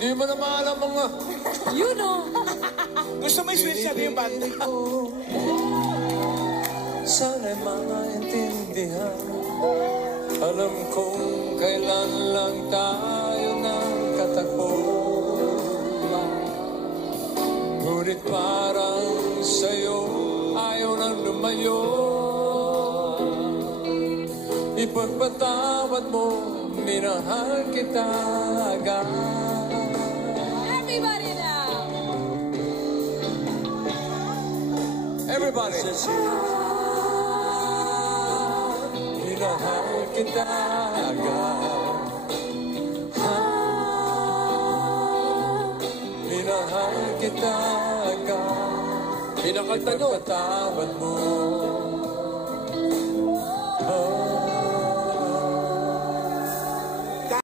Hindi mo na maalam mga... You know. Gusto mo i-switch natin yung banda. Sana'y maintindihan. Alam kong kailan lang tayo ng katagpo. Ngunit parang sa'yo ayaw nang lumayo. Ipagpatawad mo, minahal kita agad. Everybody now. Everybody. Minahal kita agad. Minahal kita agad. Pinakanta nyo. Ipagpatawad mo.